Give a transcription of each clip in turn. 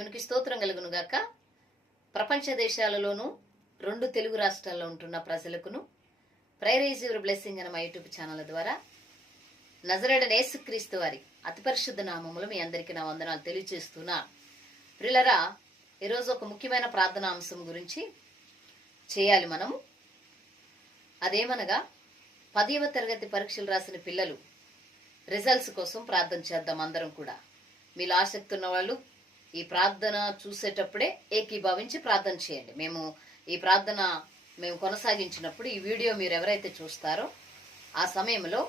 దేవునికి స్తోత్రం కలుగును గాక. ప్రపంచ దేశాలలోనూ 2 తెలుగు రాష్ట్రాల్లో ఉంటున్న ప్రజలకును ప్రేయర్ ఈజ్ యువర్ బ్లెస్సింగ్ అనే మా యూట్యూబ్ ఛానల్ ద్వారా నజరేయుడైన యేసుక్రీస్తు వారి అతి పరిశుద్ధ నామములో మీ అందరికీ నా వందనాలు తెలియజేస్తున్నా. ప్రియులారా, ఈరోజు ఒక ముఖ్యమైన ప్రార్థనా అంశం గురించి చేయాలి మనము. అదేమనగా 10వ తరగతి పరీక్షలు రాసిన పిల్లలు రిజల్ట్స్ కోసం ప్రార్థన చేద్దాం అందరం కూడా. మీలో ఆసక్తి ఉన్న వాళ్ళు ఈ ప్రార్థన చూసేటప్పుడే ఏకీభావించి ప్రార్థన చేయండి. ఈ ప్రార్థన మేము కొనసాగించినప్పుడు ఈ వీడియో మీరు ఎవరైతే చూస్తారో ఆ సమయంలో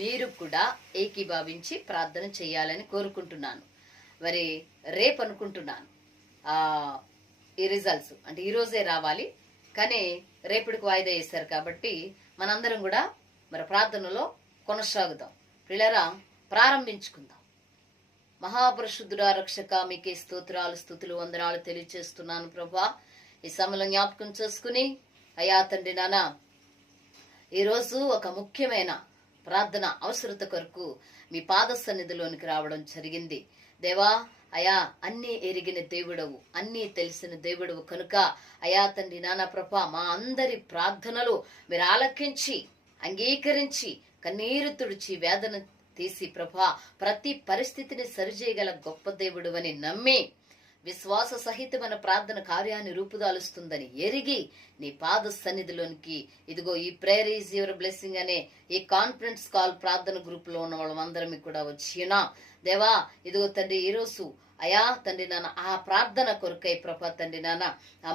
మీరు కూడా ఏకీభావించి ప్రార్థన చేయాలని కోరుకుంటున్నాను. మరి రేపు అనుకుంటున్నాను ఈ రిజల్ట్స్ అంటే ఈరోజే రావాలి, కానీ రేపటికి వాయిదా వేశారు కాబట్టి మనందరం కూడా మరి ప్రార్థనలో కొనసాగుదాం. పిల్లరా, ప్రారంభించుకుందాం. మహాపరిశుద్ధుడా రక్షక, మీకే స్తోత్రాలు స్తుతులు వందనాలు తెలియజేస్తున్నాను ప్రభా. ఈ సమయంలో జ్ఞాపకం చేసుకుని అయ్యా తండ్రి నాన్న, ఈరోజు ఒక ముఖ్యమైన ప్రార్థన అవసరత కొరకు మీ పాద సన్నిధిలోనికి రావడం జరిగింది. దేవా అయా, అన్నీ ఎరిగిన దేవుడవు, అన్నీ తెలిసిన దేవుడవు కనుక అయా తండ్రి నాన్న ప్రభా, మా అందరి ప్రార్థనలు మీరు ఆలకించి అంగీకరించి కన్నీరు తుడిచి వేదన తీసి ప్రభా ప్రతి పరిస్థితిని సరిచేయగల గొప్ప దేవుడు అని నమ్మి విశ్వాస సహితమైన ప్రార్థన కార్యాన్ని రూపుదాలుస్తుందని ఎరిగి నీ పాద సన్నిధిలోనికి ఇదిగో ఈ ప్రేయర్ ఈజ్ యువర్ బ్లెస్సింగ్ అనే ఈ కాన్ఫరెన్స్ కాల్ ప్రార్థన గ్రూప్ లో ఉన్న వాళ్ళందరం కూడా వచ్చినా దేవా ఇదిగో తండ్రి ఈరోజు అయా తండ్రి నాన్న ఆ ప్రార్థన కొరకై ప్రభా తండ్రి నాన్న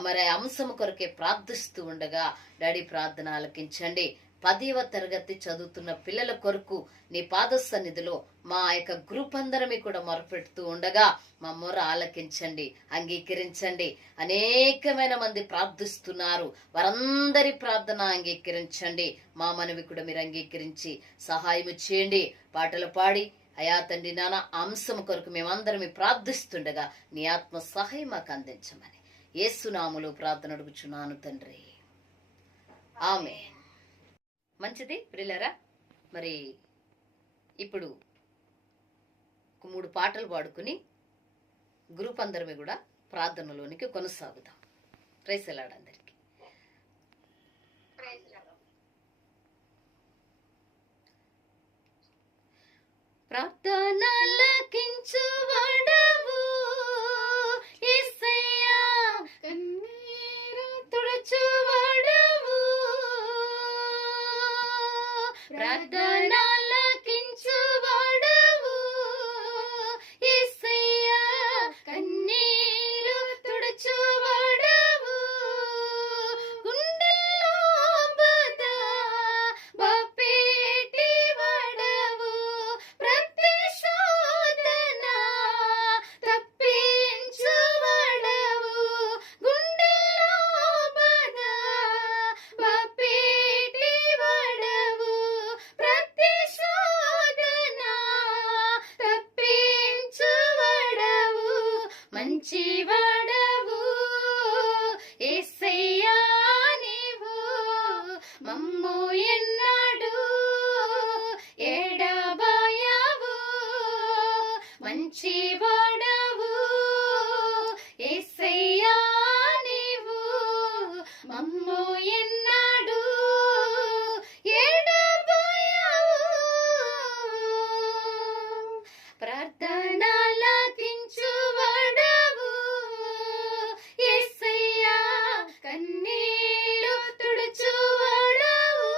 మరి అంశం కొరకై ప్రార్థిస్తూ ఉండగా డాడీ ప్రార్థన ఆలకించండి. 10వ తరగతి చదువుతున్న పిల్లల కొరకు నీ పాద సన్నిధిలో మా యొక్క గ్రూప్ అందరమీ కూడా మొరపెడుతూ ఉండగా మా మొర ఆలకించండి, అంగీకరించండి. అనేకమైన మంది ప్రార్థిస్తున్నారు, వారందరి ప్రార్థన అంగీకరించండి. మా మనవి కూడా మీరు అంగీకరించి సహాయం చేయండి. పాటలు పాడి అయా తండ్రి నాన్న అంశం కొరకు మేమందరం ప్రార్థిస్తుండగా నీ ఆత్మ సహాయం మాకు అందించమని యేసునామములో ప్రార్థన అడుగుచున్నాను తండ్రి, ఆమేన్. మంచిది ప్రియులారా, మరి ఇప్పుడు 3 పాటలు పాడుకుని గ్రూప్ అందరమే కూడా ప్రార్థనలోనికి కొనసాగుదాం. ప్రైజ్ లార్డ్ అందరికీ. ప్రార్థనలకించువాడవు యేసయ్యా, కన్నీరు తుడుచువాడవు. ప్రార్థనలకించువాడవు యేసయ్యా, కన్నీరు తుడుచువాడవు. గుండెల్లో బాధ బాపేటివాడవు, ప్రతి శోధన తప్పించువాడవు. గుండెల్లో బాధ బాపేటివాడవు, ప్రతి శోధన తప్పించువాడవు. మంచివాడవు యేసయ్యా నీవు, మమ్ము ఎన్నడూ ఎడబాయవు. మంచివాడవు యేసయ్యా నీవు, మమ్ము ఎన్నడూ ఎడబాయవు. ప్రార్థనలకించువాడవు యేసయ్యా, కన్నీళ్లు తుడుచువాడవు.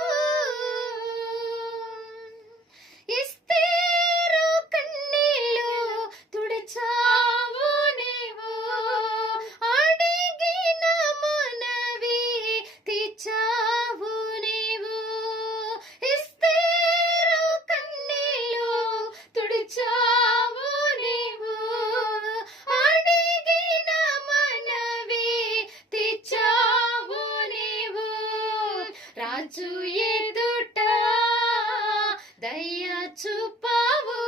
ఎస్తేరు కన్నీళ్లు తుడిచావు నీవు, అడిగిన మనవి తీర్చావు నీవు. ఎస్తేరు కన్నీళ్లు తుడిచావు నీవు, అడిగిన మనవి తీర్చావు నీవు. రాజు ఎదుట దయ చూపావు,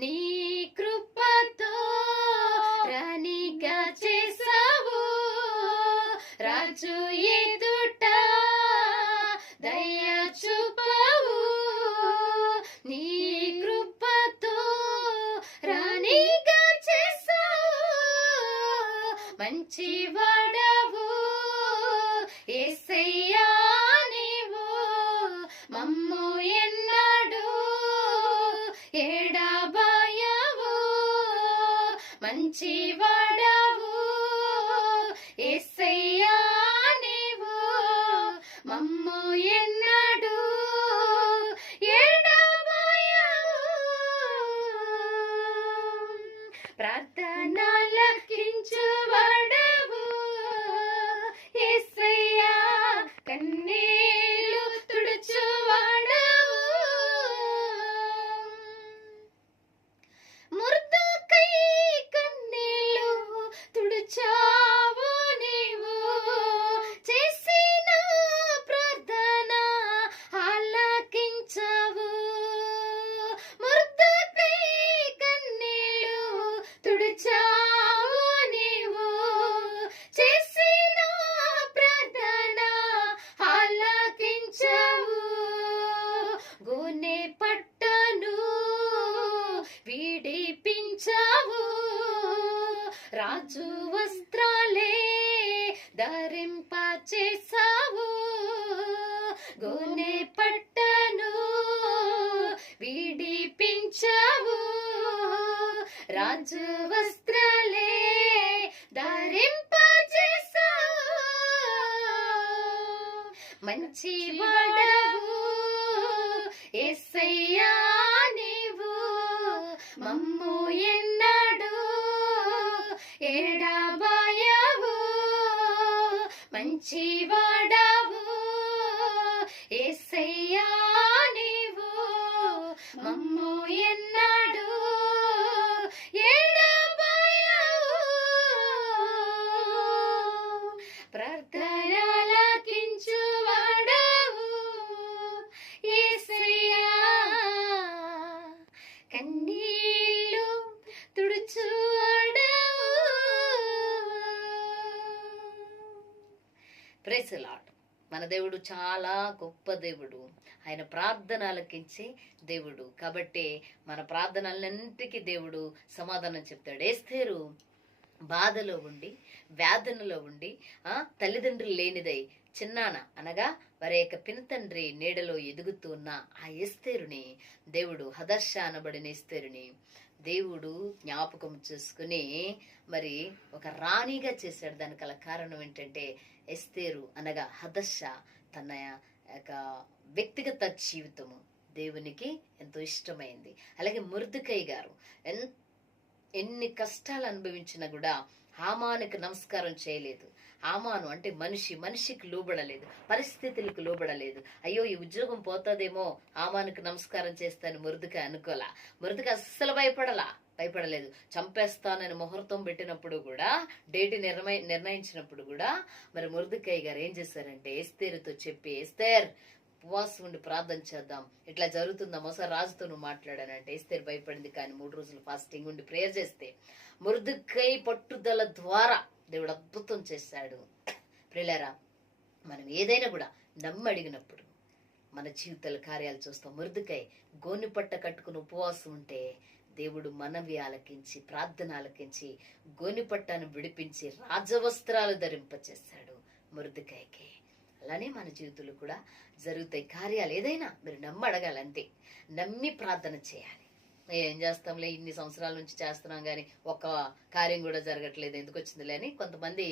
నీ కృపతో రాణిగా చేసావు. రాజు ఎదుట దయ చూపావు, నీ కృపతో రాణిగా చేసావు. మంచివాడవు యేసయ్యా నీవు, మమ్ము ఎన్నడు ఎడబాయవు. మంచివాడవు యేసయ్యా నీవు, మమ్ము ఎన్నడు ఎడబాయవు. ప్రార్థనలకించువాడవు యేసయ్యా, కన్నీళ్లు తుడుచువాడవు. మొర్దెకై కన్నీళ్లు తుడుచావు నీవు, చేసిన ప్రార్థన ఆలకించవు. మొర్దెకై కన్నీళ్లు తుడుచావు నీవు, చేసిన ప్రార్థన ఆలకించవు. గోనె పట్టను విడిపించావు, రాజు వస్త్రాలే ధరింపచేసావు. గోనె పట్టను విడిపించావు, రాజు వస్త్రాలే ధరింపచేసావు. మంచివాడవు యేసయ్యా నీవు, మమ్ము ఎన్నడు ఎడబాయవు. మంచివాడవు యేసయ్యా నీవు, మమ్ము ఎన్నడు ఎడబాయవు. ప్రార్థనలకించువాడవు యేసయ్యా, కన్నీళ్లు తుడుచువాడవు. Praise the lord. మన దేవుడు చాలా గొప్ప దేవుడు. ఆయన ప్రార్థన ఆలకించే దేవుడు. కాబట్టి మన ప్రార్థనలన్నింటికీ దేవుడు సమాధానం చెప్తాడు. ఎస్తేరు బాధలో ఉండి, వేదనలో ఉండి, తల్లిదండ్రులు లేనిదై చిన్నాన అనగా వారి యొక్క పినతండ్రి నీడలో ఎదుగుతూ ఉన్న ఆ ఎస్తేరుని దేవుడు, హదర్ష అనబడిన ఎస్తేరుని దేవుడు జ్ఞాపకం చేసుకుని మరి ఒక రాణిగా చేశాడు. దానికి గల కారణం ఏంటంటే ఎస్తేరు అనగా హదర్ష తన యొక్క వ్యక్తిగత జీవితము దేవునికి ఎంతో ఇష్టమైంది. అలాగే మొర్దెకై గారు ఎన్ని కష్టాలు అనుభవించినా కూడా హామానుకి నమస్కారం చేయలేదు. హామాను అంటే మనిషికి లోబడలేదు, పరిస్థితులకు లోబడలేదు. అయ్యో ఈ ఉద్యోగం పోతాదేమో, హామానుకి నమస్కారం చేస్తాను మొర్దెకై అనుకోలా. మొర్దెకై అస్సలు భయపడలేదు. చంపేస్తానని ముహూర్తం పెట్టినప్పుడు కూడా, డేట్ నిర్ణయించినప్పుడు కూడా మరి మొర్దెకై గారు ఏం చేశారంటే ఎస్తేరుతో చెప్పి, ఎస్తేర్ ఉపవాసం ఉండి ప్రార్థన చేద్దాం, ఇట్లా జరుగుతుందా, మొసరు రాజుతో నువ్వు మాట్లాడానంటే ఎస్తేరు భయపడింది. కానీ 3 రోజులు ఫాస్టింగ్ ఉండి ప్రేయర్ చేస్తే మొర్దెకై పట్టుదల ద్వారా దేవుడు అద్భుతం చేశాడు. ప్రియులారా, మనం ఏదైనా కూడా నమ్మి అడిగినప్పుడు మన జీవితాల కార్యాలు చూస్తాం. మొర్దెకై గోనె పట్ట కట్టుకుని ఉపవాసం ఉంటే దేవుడు మనవి ఆలకించి, ప్రార్థన ఆలకించి, గోనె పట్టాను విడిపించి రాజవస్త్రాలు ధరింపచేశాడు మొర్దెకైకి. అలానే మన జీవితంలో కూడా జరుగుతాయి కార్యాలు. ఏదైనా మీరు నమ్మి అడగాలి, అంతే. నమ్మి ప్రార్థన చేయాలి. ఏం చేస్తాంలే, ఇన్ని సంవత్సరాల నుంచి చేస్తున్నాం కానీ ఒక్క కార్యం కూడా జరగట్లేదు, ఎందుకు వచ్చిందిలే అని కొంతమంది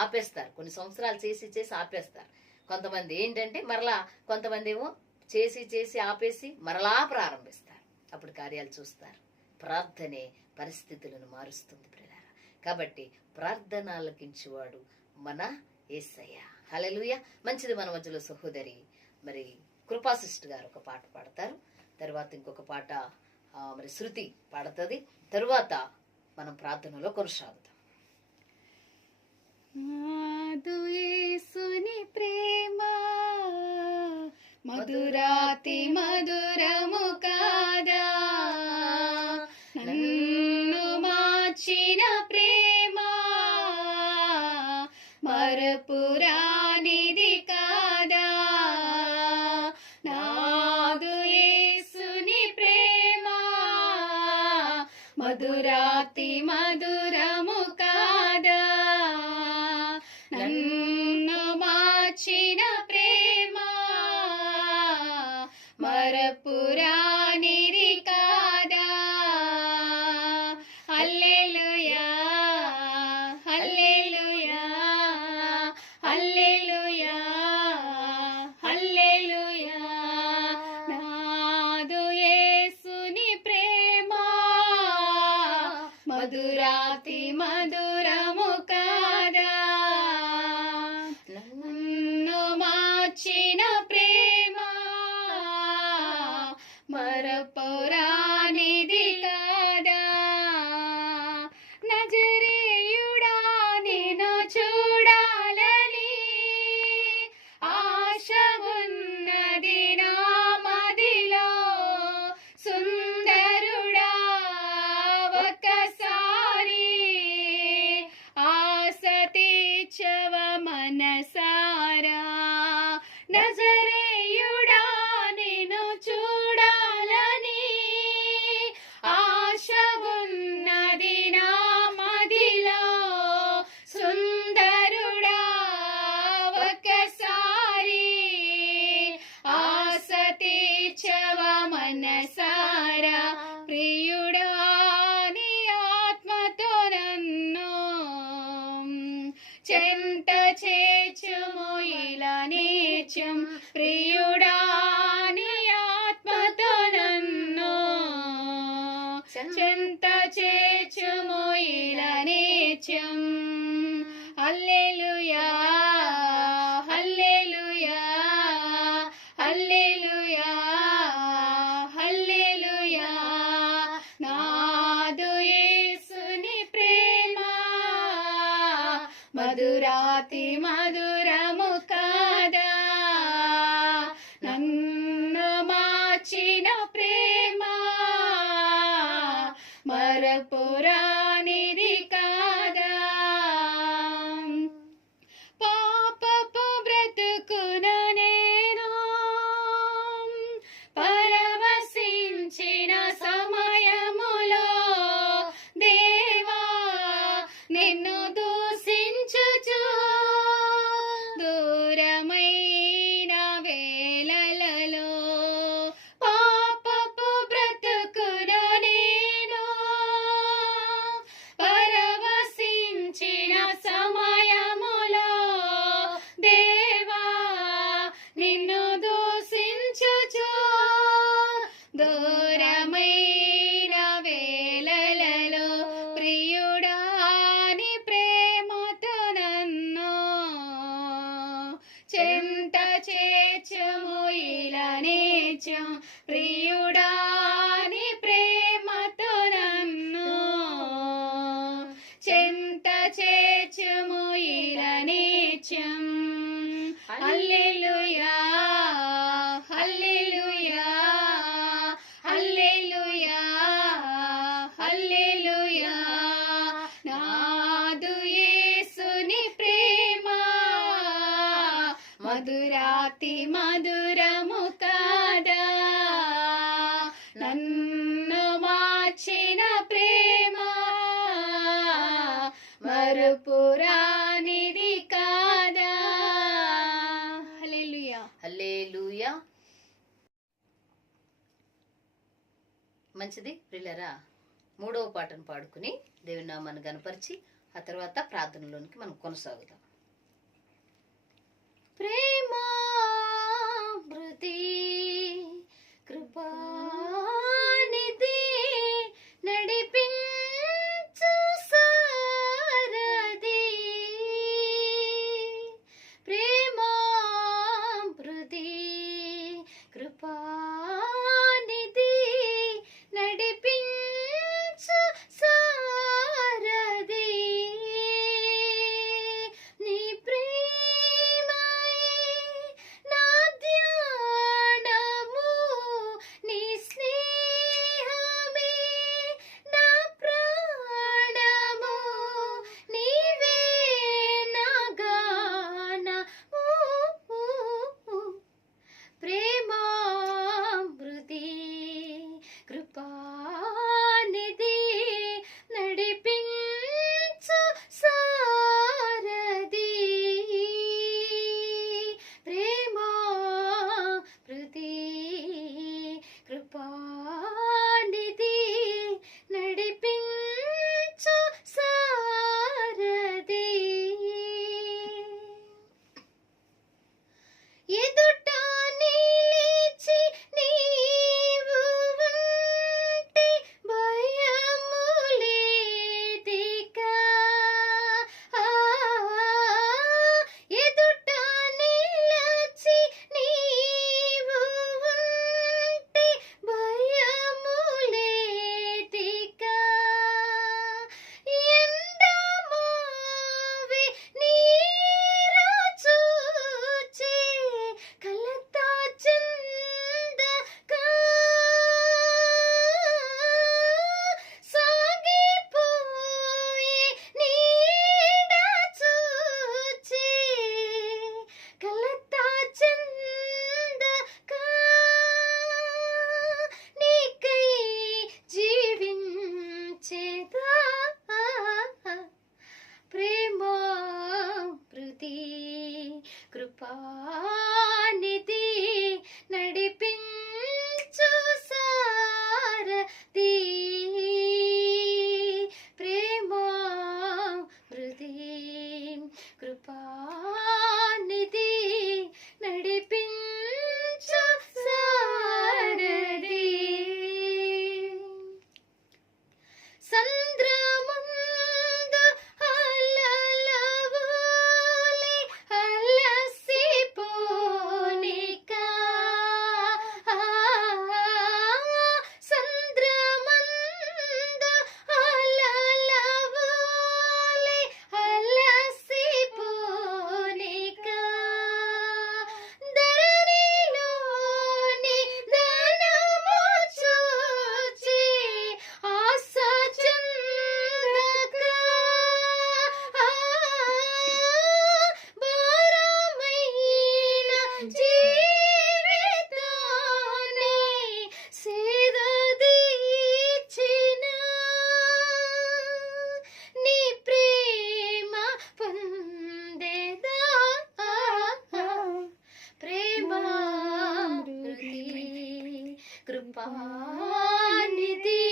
ఆపేస్తారు. కొన్ని సంవత్సరాలు చేసి ఆపేస్తారు. కొంతమంది ఏంటంటే మరలా, కొంతమంది ఏమో చేసి ఆపేసి మరలా ప్రారంభిస్తారు. అప్పుడు కార్యాలు చూస్తారు. ప్రార్థనే పరిస్థితులను మారుస్తుంది ప్రియులారా. కాబట్టి ప్రార్థన ఆలకించువాడు మన యేసయ్య. హల్లెలూయా. మంచిది. మన మధ్యలో సహోదరి మరి కృపా సిస్టర్ గారు ఒక పాట పాడతారు. తర్వాత ఇంకొక పాట మరి శృతి పాడుతుంది. తరువాత మనం ప్రార్థనలో కొనసాగుతాం. యేసుని ప్రేమ మధురాతి మధురము కాదా, నన్ను మార్చిన ప్రేమ మరపురానిది కాదా. నాదు యేసుని ప్రేమ మధురాతి మధురము కాదా, మరపురానిది కాదా. హల్లెలూయా హల్లెలూయా హల్లెలూయా హల్లెలూయా. నాదు యేసుని ప్రేమ మధురాతి మధురము కాదా. నన్ను మార్చిన ప్రేమ మరపురానిది కాదా. నజరేయుడా నిన్ను చూడాలని ఆశ ఉన్నది నా మదిలో. సుందరుడా ఒక్కసారి ఆశ తీర్చవ మనసారా. నజరేయుడా నిన్ను చూడాలని ఆశ ఉన్నది నా మదిలో. సుందరుడా ఒక్కసారి ఆశ తీర్చవ మనసారా. ప్రియుడా నీ ఆత్మతో నన్ను చెంత చేర్చుము ఇలా నిత్యం. ప్రియుడా నీ ఆత్మతో నన్ను చెంత చేర్చుము ఇలా నిత్యం. హల్లెలూయా హల్లెలూయా హల్లెలూయా హల్లెలూయా. నాదు యేసుని ప్రేమ మధురాతి మధురము కాదా. నన్ను మార్చిన ప్రేమ మరపురానిది కాదా. పాపపు బ్రతుకున నేను పరవశించిన సమయములో దేవా నిన్ను దూషించుచు దూరమైన వేళలలో. పాపపు బ్రతుకున నేను పరవశించిన సమయములో దేవా నిన్ను దూషించుచు దూరమైన వేళలలో. ప్రియుడా నీ ప్రేమతో నన్ను చెంత చేర్చుము ఇలా నిత్యం. ప్రియుడా నీ ప్రేమతో నన్ను చెంత చేర్చుము ఇలా నిత్యం. హల్లెలూయా హల్లెలూయా హల్లెలూయా హల్లెలూయా. నాదు యేసుని ప్రేమ మధురాతి మధురము కాదా. నన్ను మార్చిన ప్రేమ మరపురానిది కాదా. హల్లెలూయా హల్లెలూయా. మంచిది ప్రియులారా, 3వ పాటను పాడుకుని దేవుని నామాన్ని గనపరిచి ఆ తర్వాత ప్రార్థనలోనికి మనం కొనసాగుదాం. ప్రేమామృతి కృపానిధి నడిపించు సారథి. ప్రేమామృతి కృపానిధి నడిపించు సారథి. నీ ప్రేమయే నా ధ్యానము, నీ స్నేహమే నా ప్రాణము, నీవే నా గానము. ప్రేమామృతి కృపానిధి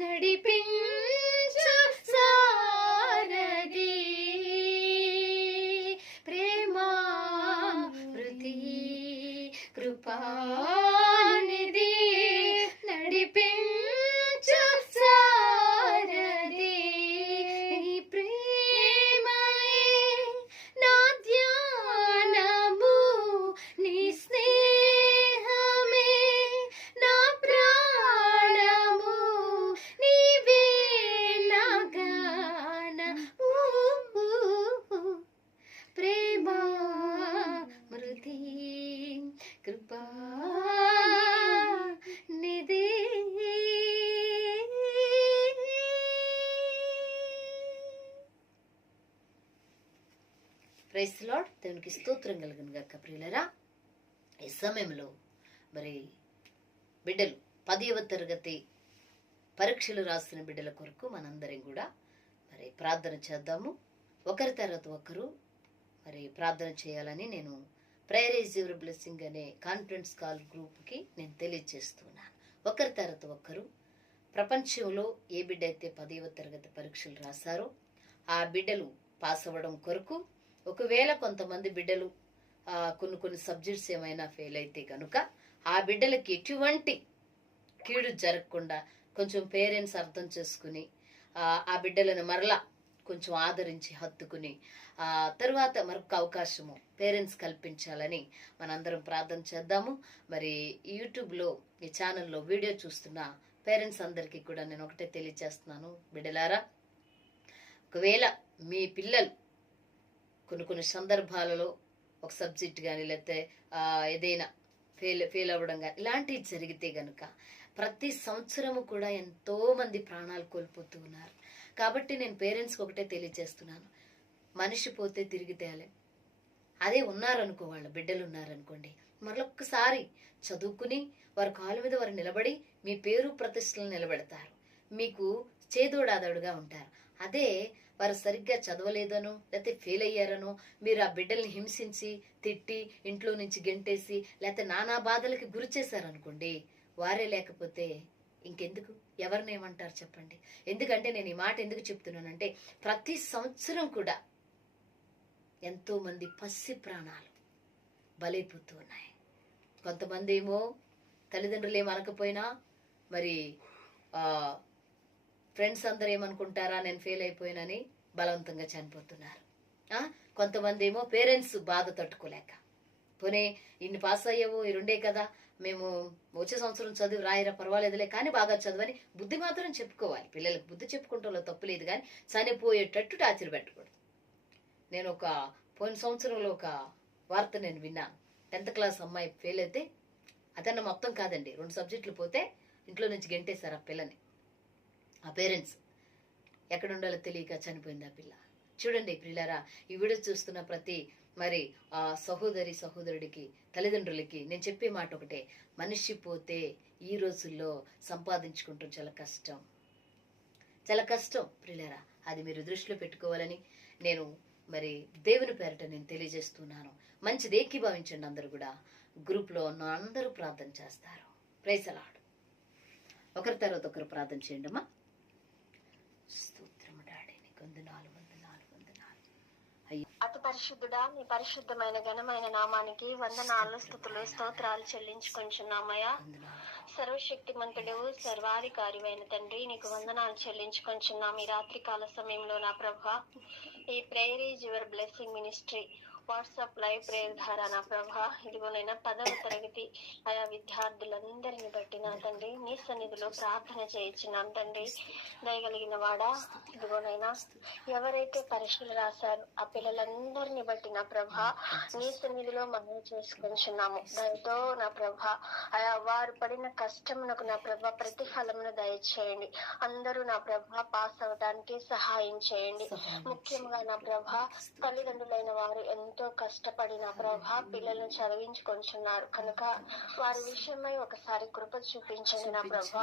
నడిపించు సారథి ప్రేమామృతి కృపానిధి నడిపించు సారథి నీ ప్రేమయే నా ధ్యానము నీ స్నేహమే నా ప్రాణము నీవే నా గానము ప్రేమామృతి కృపానిధి ప్రైజ్ లార్డ్. దేవునికి స్తోత్రం కలుగును గాక. ప్రియులరా, ఈ సమయంలో మరి బిడ్డలు 10వ తరగతి పరీక్షలు రాసిన బిడ్డల కొరకు మనందరం కూడా మరి ప్రార్థన చేద్దాము. ఒకరి తర్వాత ఒకరు మరి ప్రార్థన చేయాలని నేను ప్రేయర్ యువర్ బ్లెస్సింగ్ అనే కాన్ఫరెన్స్ కాల్ గ్రూప్కి నేను తెలియజేస్తున్నాను. ఒకరి తర్వాత ఒకరు ప్రపంచంలో ఏ బిడ్డ అయితే 10వ తరగతి పరీక్షలు రాశారో ఆ బిడ్డలు పాస్ అవ్వడం కొరకు, ఒకవేళ కొంతమంది బిడ్డలు కొన్ని సబ్జెక్ట్స్ ఏమైనా ఫెయిల్ అయితే కనుక ఆ బిడ్డలకి ఎటువంటి కీడు జరగకుండా కొంచెం పేరెంట్స్ అర్థం చేసుకుని ఆ బిడ్డలను మరలా కొంచెం ఆదరించి హత్తుకుని తరువాత మరొక అవకాశము పేరెంట్స్ కల్పించాలని మనందరం ప్రార్థన చేద్దాము. మరి యూట్యూబ్లో ఈ ఛానల్లో వీడియో చూస్తున్న పేరెంట్స్ అందరికీ కూడా నేను ఒకటే తెలియజేస్తున్నాను, బిడ్డలారా, ఒకవేళ మీ పిల్లలు కొన్ని సందర్భాలలో ఒక సబ్జెక్ట్ కానీ లేకపోతే ఏదైనా ఫెయిల్ అవ్వడం కానీ ఇలాంటివి జరిగితే గనుక ప్రతి సంవత్సరము కూడా ఎంతో మంది ప్రాణాలు కోల్పోతూ ఉన్నారు. కాబట్టి నేను పేరెంట్స్కి ఒకటే తెలియజేస్తున్నాను, మనిషి పోతే తిరిగి తేలేం. అదే ఉన్నారనుకో, వాళ్ళ బిడ్డలు ఉన్నారనుకోండి, మరొక్కసారి చదువుకుని వారి కాళ్ళ మీద వారు నిలబడి మీ పేరు ప్రతిష్టలు నిలబెడతారు, మీకు చేదోడాదోడుగా ఉంటారు. అదే వారు సరిగ్గా చదవలేదనో లేకపోతే ఫెయిల్ అయ్యారనో మీరు ఆ బిడ్డల్ని హింసించి తిట్టి ఇంట్లో నుంచి గెంటేసి లేకపోతే నానా బాధలకి గురి చేశారనుకోండి, వారే లేకపోతే ఇంకెందుకు, ఎవరినేమంటారు చెప్పండి. ఎందుకంటే నేను ఈ మాట ఎందుకు చెప్తున్నానంటే ప్రతి సంవత్సరం కూడా ఎంతో మంది పసి ప్రాణాలు బలైపోతూ ఉన్నాయి. కొంతమంది ఏమో తల్లిదండ్రులు ఏమనకపోయినా మరి ఫ్రెండ్స్ అందరూ ఏమనుకుంటారా నేను ఫెయిల్ అయిపోయినని బలవంతంగా చనిపోతున్నారు. కొంతమంది ఏమో పేరెంట్స్ బాధ తట్టుకోలేక, పోనీ ఇన్ని పాస్ అయ్యావు ఈ రెండే కదా, మేము వచ్చే సంవత్సరం చదువు రాయిరా పర్వాలేదులే కానీ బాగా చదువని బుద్ధి మాత్రం చెప్పుకోవాలి. పిల్లలకు బుద్ధి చెప్పుకుంటూ తప్పులేదు కానీ చనిపోయేటట్టు టార్చర్ పెట్టకూడదు. నేను పోయిన సంవత్సరంలో ఒక వార్త నేను విన్నాను. 10th క్లాస్ అమ్మాయి ఫెయిల్ అయితే అతన్ని మొత్తం కాదండి 2 సబ్జెక్టులు పోతే ఇంట్లో నుంచి గెంటేశారు ఆ పిల్లని. ఆ పేరెంట్స్ ఎక్కడ ఉండాలో తెలియక చనిపోయింది ఆ పిల్ల. చూడండి ప్రియులారా, ఈ వీడియో చూస్తున్న ప్రతి మరి ఆ సహోదరుడికి తల్లిదండ్రులకి నేను చెప్పే మాట ఒకటే, మనిషి పోతే ఈ రోజుల్లో సంపాదించుకుంటాం చాలా కష్టం ప్రియులారా. అది మీరు దృష్టిలో పెట్టుకోవాలని నేను మరి దేవుని పేరట నేను తెలియజేస్తున్నాను. మంచిది ఏకీభవించండి. అందరూ కూడా గ్రూప్లో ఉన్న అందరూ ప్రార్థన చేస్తారు. Praise the lord. ఒకరి తర్వాత ఒకరు ప్రార్థన చేయండి అమ్మా. స్తోత్రము డాడీ, నీకు వందనాలు. అతి పరిశుద్ధుడా, నీ పరిశుద్ధమైన ఘనమైన నామానికి వందనాలు, స్తుతులు, స్తోత్రాలు చెల్లించుకొంచున్నామయ్యా. సర్వశక్తిమంతుడు, సర్వాధికారివైన తండ్రి, నీకు వందనాలు చెల్లించుకొంచున్నాం. ఈ రాత్రి కాల సమయంలో నా ప్రభా, ఈ prayer is your blessing ministry WhatsApp live prayer ద్వారా నా ప్రభా, ఇదిగోనైనా 10వ తరగతి ఆయా విద్యార్థులందరిని బట్టి నా తండ్రి నీ సన్నిధిలో ప్రార్థన చేయించున్నాం తండ్రి. దయగలిగిన వాడా, ఇదిగోనైనా ఎవరైతే పరీక్షలు రాశారో ఆ పిల్లలందరిని బట్టి నా ప్రభా నీ సన్నిధిలో మనం చేసుకొంచున్నాము. దయతో నా ప్రభా ఆయా వారు పడిన కష్టమునకు నా ప్రభా ప్రతిఫలమును దయచేయండి. అందరూ నా ప్రభా పాస్ అవడానికి సహాయం చేయండి. ముఖ్యంగా నా ప్రభా తల్లిదండ్రులైన వారు ఎంతో ఎంతో కష్టపడి నా ప్రభా పిల్లలను చదివించుకొంచున్నారు కనుక వారి విషయమై ఒకసారి కృప చూపించండి నా ప్రభా.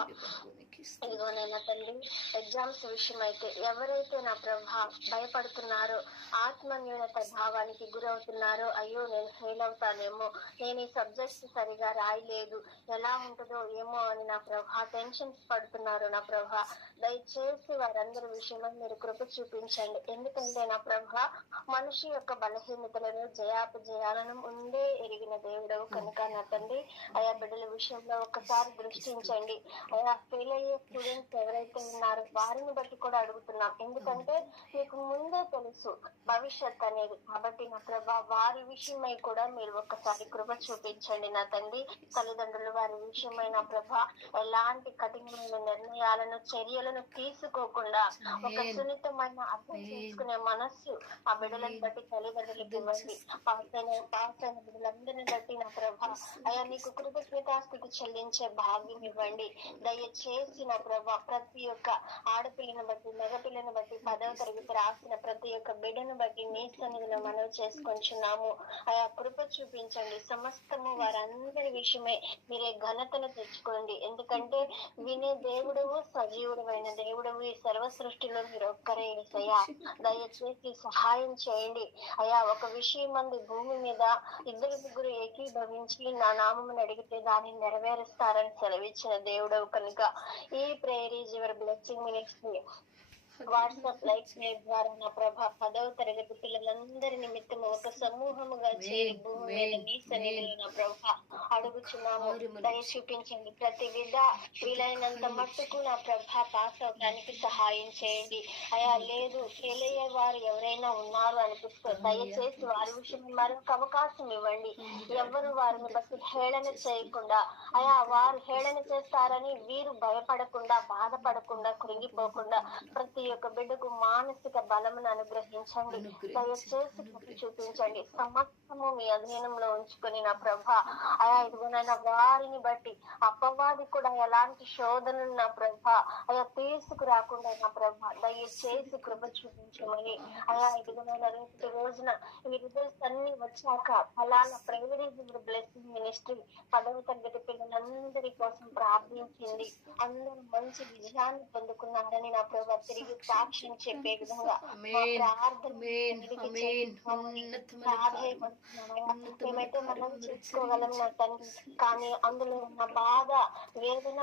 ఇదిగోనైనా తండ్రి ఎగ్జామ్స్ విషయం అయితే ఎవరైతే నా ప్రభా భయపడుతున్నారో, ఆత్మన్యూనత భావానికి గురవుతున్నారో, అయ్యో నేను ఫెయిల్ అవుతానేమో, నేను ఈ సబ్జెక్ట్స్ సరిగా రాయలేదు, ఎలా ఉంటుందో ఏమో అని నా ప్రభా టెన్షన్స్ పడుతున్నారు నా ప్రభా. దయచేసి వారందరి విషయంలో మీరు కృప చూపించండి. ఎందుకంటే నా ప్రభా మనిషి యొక్క బలహీనతలను జయాపజయాలను ముందే ఎరిగిన దేవుడవు కనుక నా తండ్రి ఆయా బిడ్డల విషయంలో ఒకసారి దృష్టించండి. ఆయా ఫెయిల్ అయ్యే స్టూడెంట్స్ ఎవరైతే ఉన్నారో వారిని బట్టి కూడా అడుగుతున్నాం. ఎందుకంటే మీకు ముందే తెలుసు భవిష్యత్ అనేది. కాబట్టి నా ప్రభా వారి విషయమై కూడా మీరు ఒక్కసారి కృప చూపించండి నా తండ్రి. తల్లిదండ్రులు వారి విషయమై నా ప్రభా ఎలాంటి కఠినమైన నిర్ణయాలను చర్యలను తీసుకోకుండా ఒక సున్నితమైన అర్థం చేసుకునే మనస్సు ఆ బిడ్డలను బట్టి తల్లిదండ్రులకు ఇవ్వండి. పాస్ అయిన బిడ్డలందరినీ బట్టి నా ప్రభా అయా నీకు కృతజ్ఞతాస్థితి చెల్లించే భాగ్యం ఇవ్వండి. దయచేసి నా ప్రభా ప్రతి ఒక్క ఆడపిల్లను బట్టి మగపిల్లను బట్టి 10వ తరగతి రాసిన ప్రతి ఒక్క బిడ్డను బట్టి నీ సన్నిధిలో మనవి చేసుకొంచున్నాము. ఆయా కృప చూపించండి. సమస్తము వారందరి విషయమే మీరే ఘనతను తెచ్చుకోండి. ఎందుకంటే వినే దేవుడవు, సజీవుడమైన దేవుడవు, ఈ సర్వ సృష్టిలో మీరు ఒక్కరే యేసయ్యా. దయచేసి సహాయం చేయండి అయా. ఒక విషయం మంది భూమి మీద 2-3 ఏకీభవించి నా నామమును అడిగితే దాన్ని నెరవేరుస్తారని సెలవిచ్చిన దేవుడవు కనుక ఈ prayer is your blessing ministry WhatsApp like ద్వారా నా ప్రభా 10వ తరగతి పిల్లలందరి నిమిత్తం ఒక సమూహముగా చేరి భూమి మీద నీ సన్నిధిలో నా ప్రభా అడుగుచున్నాము. దయ చూపించండి. ప్రతి విధ వీలైనంత మట్టుకు నా ప్రభా పాస్ అవడానికి సహాయం చేయండి అయా. లేదు ఫెయిల్ అయ్యే వారు ఎవరైనా ఉన్నారు అనిపిస్తే దయచేసి వారి విషయం మరొక అవకాశం ఇవ్వండి. ఎవరు వారిని బట్టి హేళన చేయకుండా అయా, వారు హేళన చేస్తారని వీరు భయపడకుండా, బాధపడకుండా, కృంగిపోకుండా ప్రతి ఒక్క బిడ్డకు మానసిక బలమును అనుగ్రహించండి. దయచేసి చూపించండి. సమస్తము మీ అధీనంలో ఉంచుకొని నా ప్రభా అయా ఇదిగోనైనా వారిని బట్టి అపవాది కూడా ఎలాంటి శోధనలు నా ప్రభా అయా తీసుకురాకుండా నా ప్రభా దయచేసి కృప చూపించమని అయా ఇదిగోనైనా రేపటి రోజున ఈ రిజల్ట్స్ అన్ని వచ్చాక ఫలానా ప్రైవేట్ బ్లెస్సింగ్ మినిస్ట్రీ 10వ తరగతి పిల్లలందరి కోసం ప్రార్థించింది. అందరూ మంచి విజయాన్ని పొందుకున్నారని నా ప్రభా తిరిగి సాక్ష్యం చెప్పే విధంగా మేమైతే మనం చేసుకోగలం నా తండ్రి. కానీ అందులో ఉన్న బాధ, వేదన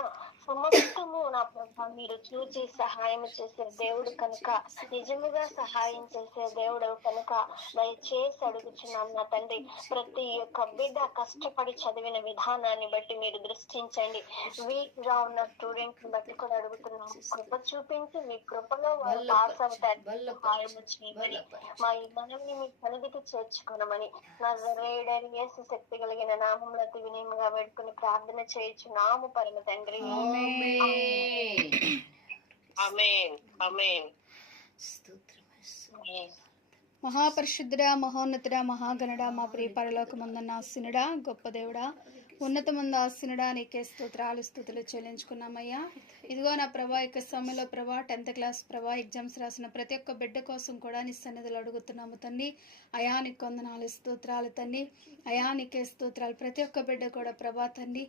సమస్తము నా ప్రభా మీరు చూసి సహాయం చేసే దేవుడు కనుక, నిజముగా సహాయం చేసే దేవుడు కనుక దయచేసి అడుగుచున్నాం నా తండ్రి. ప్రతి ఒక్క బిడ్డ కష్టపడి చదివిన విధానాన్ని బట్టి మీరు దృష్టించండి. వీక్ గా ఉన్న స్టూడెంట్స్ బట్టి కూడా అడుగుతున్నాం. కృప చూపించి మీ కృపలో వారు పాస్ అవుతారు సహాయం చేయమని మా ఈ మనల్ని మీ సన్నిధికి చేర్చుకోనమని నజరేయుడైన యేసు శక్తి కలిగిన నామములో అతి వినయముగా వేడుకొని ప్రార్థన చేయుచున్నాము పరమ తండ్రి. ఆమేన్ ఆమేన్. మహాపరిశుద్ధుడా, మహోన్నతుడా, మహాగణుడా, మా ప్రియ పరలోకమందున్న ఆసీనుడా, గొప్ప దేవుడా, ఉన్నతమంది ఆసీనుడా, నీకే స్తోత్రాలు స్తుతులు చెల్లించుకున్నామయ్యా. ఇదిగో నా ప్రభా యొక్క సమయంలో ప్రభా 10th క్లాస్ ప్రభా ఎగ్జామ్స్ రాసిన ప్రతి ఒక్క బిడ్డ కోసం కూడా నీ సన్నిధిలో అడుగుతున్నాము తండ్రి. అయా నీకు వందనాలు స్తోత్రాలు తండ్రి. అయా నీకే స్తోత్రాలు. ప్రతి ఒక్క బిడ్డ కూడా ప్రభా తండ్రి